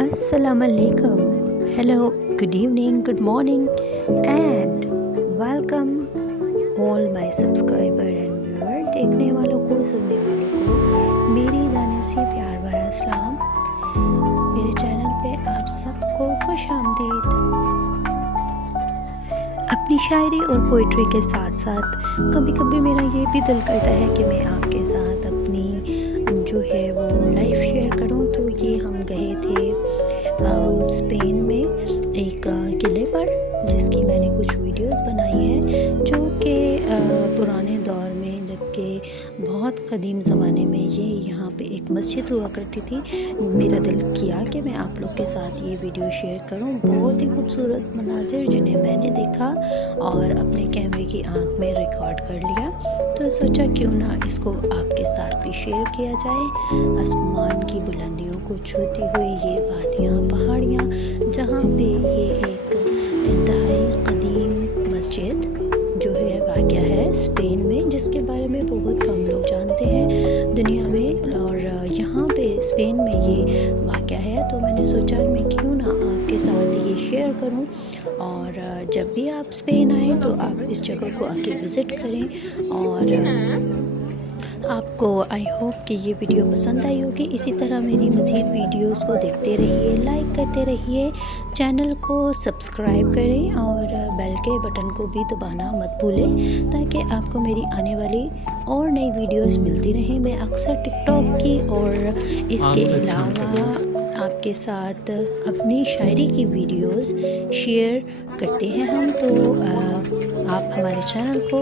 Assalamu alaikum. Hello, good evening, good morning, and welcome all my subscriber and viewer. देखने वालों को, सुनने वालों को मेरी जानिब से प्यार भरा सलाम। मेरे चैनल पे आप सबको खुश आमदीद। अपनी शायरी और पोइट्री के साथ साथ कभी कभी मेरा ये भी दिल करता है कि मैं आपके साथ अपनी जो है वो लाइफ शेयर करूं। तो ये हम गए थे स्पेन में एक किले पर, जिसकी मैंने कुछ वीडियोस बनाई हैं, जो कि पुराने दौर में, जबकि बहुत क़दीम ज़माने में ये यहाँ पे एक मस्जिद हुआ करती थी। मेरा दिल किया कि मैं आप लोग के साथ ये वीडियो शेयर करूँ। बहुत ही खूबसूरत मनाज़िर जिन्हें मैंने देखा और अपने कैमरे की आंख में रिकॉर्ड कर लिया। तो सोचा क्यों ना इसको आपके साथ भी शेयर किया जाए। आसमान की बुलंदियों को छूती हुई ये वादियाँ, पहाड़ियाँ, जहाँ पे ये एक इंतहाई क़दीम मस्जिद जो है वाक़या है स्पेन में, जिसके बारे में बहुत कम लोग जानते हैं दुनिया में, और यहाँ पे स्पेन में ये वाक़या है। तो मैंने सोचा मैं क्यों ना आपके साथ ये शेयर करूँ, और जब भी आप स्पेन आएँ तो आप इस जगह को आके विज़िट करें। और आपको आई होप कि ये वीडियो पसंद आई होगी। इसी तरह मेरी मज़ीद वीडियोस को देखते रहिए, लाइक करते रहिए, चैनल को सब्सक्राइब करें और बेल के बटन को भी दबाना मत भूलें, ताकि आपको मेरी आने वाली और नई वीडियोस मिलती रहें। मैं अक्सर टिकटॉक की और इसके अलावा आपके साथ अपनी शायरी की वीडियोस शेयर करते हैं हम। तो आप हमारे चैनल को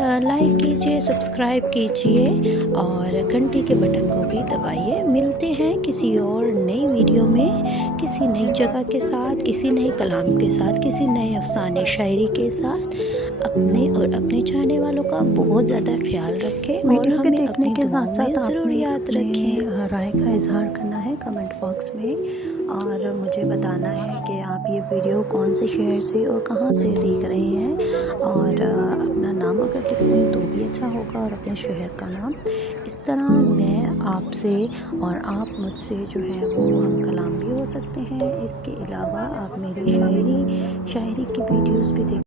लाइक कीजिए, सब्सक्राइब कीजिए और घंटी के बटन को भी दबाइए। मिलते हैं किसी और नई वीडियो में, किसी नई जगह के साथ, किसी नए कलाम के साथ, किसी नए अफसाने शायरी के साथ। अपने और अपने चाहने वालों का बहुत ज़्यादा ख्याल रखें, वीडियो के देखने के साथ साथ ज़रूर याद रखें। राय का इजहार करना है कमेंट बॉक्स में, और मुझे बताना है कि आप ये वीडियो कौन से शहर से और कहाँ से देख रहे हैं, और अपना नाम अगर लिख दें तो भी अच्छा होगा, और अपने शहर का नाम। इस तरह मैं आपसे और आप मुझसे जो है वो हम कलाम भी हो सकते हैं। इसके अलावा आप मेरी शायरी की वीडियोस भी देख